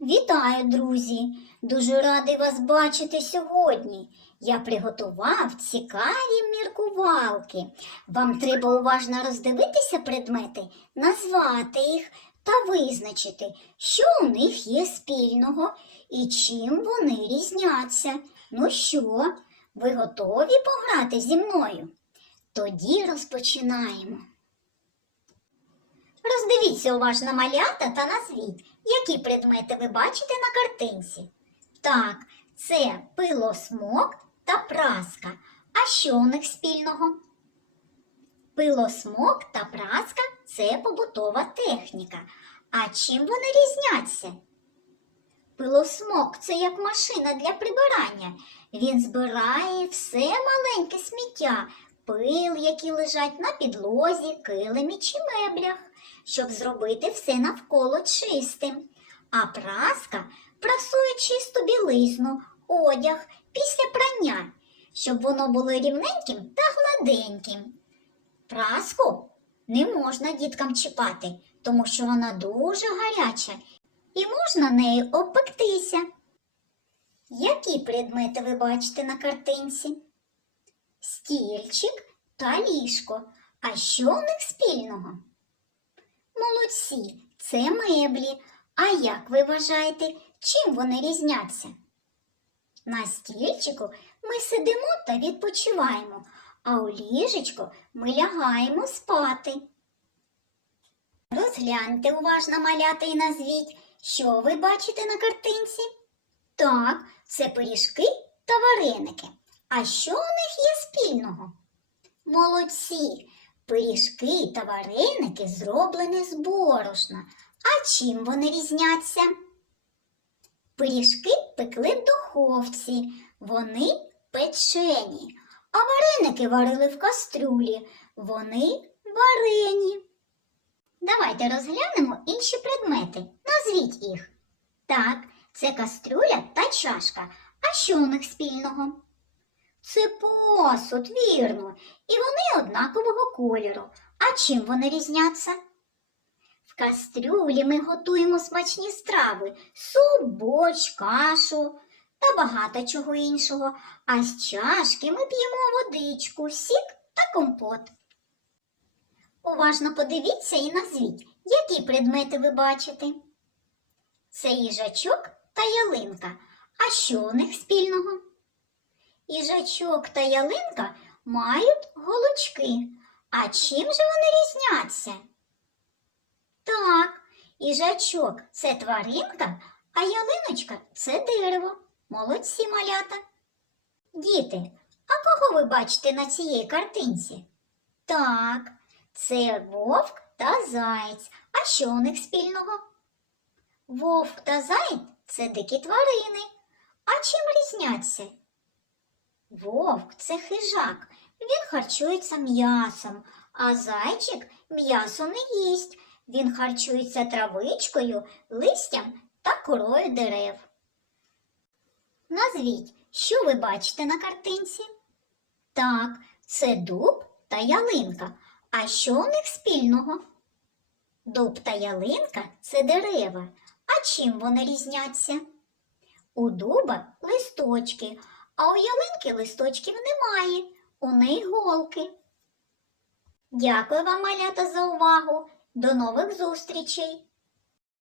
Вітаю, друзі! Дуже радий вас бачити сьогодні. Я приготував цікаві міркувалки. Вам треба уважно роздивитися предмети, назвати їх та визначити, що у них є спільного і чим вони різняться. Ну що, ви готові пограти зі мною? Тоді розпочинаємо. Роздивіться уважно малята та назвіть, які предмети ви бачите на картинці. Так, це пилосмок та праска. А що у них спільного? Пилосмок та праска це побутова техніка. А чим вони різняться? Пилосмок це як машина для прибирання. Він збирає все маленьке сміття, пил, які лежать на підлозі, килимі чи меблях, щоб зробити все навколо чистим. А праска прасує чисту білизну, одяг після прання, щоб воно було рівненьким та гладеньким. Праску не можна діткам чіпати, тому що вона дуже гаряча і можна нею обпектися. Які предмети ви бачите на картинці? Стільчик та ліжко. А що у них спільного? Молодці, це меблі. А як ви вважаєте, чим вони різняться? На стільчику ми сидимо та відпочиваємо, а у ліжечко ми лягаємо спати. Розгляньте уважно малята і назвіть, що ви бачите на картинці. Так, це пиріжки та вареники. А що у них є спільного? Молодці! Пиріжки та вареники зроблені з борошна. А чим вони різняться? Пиріжки пекли в духовці, вони печені, а вареники варили в кастрюлі, вони варені. Давайте розглянемо інші предмети. Назвіть їх. Так, це кастрюля та чашка. А що у них спільного? Це посуд, вірно, і вони однакового кольору. А чим вони різняться? В кастрюлі ми готуємо смачні страви, суп, борщ, кашу та багато чого іншого. А з чашки ми п'ємо водичку, сік та компот. Уважно подивіться і назвіть, які предмети ви бачите. Це їжачок та ялинка. А що у них спільного? Їжачок та ялинка мають голочки. А чим же вони різняться? Так, їжачок це тваринка, а ялиночка це дерево. Молодці малята. Діти, а кого ви бачите на цій картинці? Так, це вовк та заєць. А що у них спільного? Вовк та заєць це дикі тварини. А чим різняться? Вовк це хижак. Він харчується м'ясом, а зайчик м'ясо не їсть. Він харчується травичкою, листям та корою дерев. Назвіть, що ви бачите на картинці? Так, це дуб та ялинка. А що у них спільного? Дуб та ялинка це дерева. А чим вони різняться? У дуба листочки, а у ялинки листочків немає, у неї голки. Дякую вам, малята, за увагу. До нових зустрічей!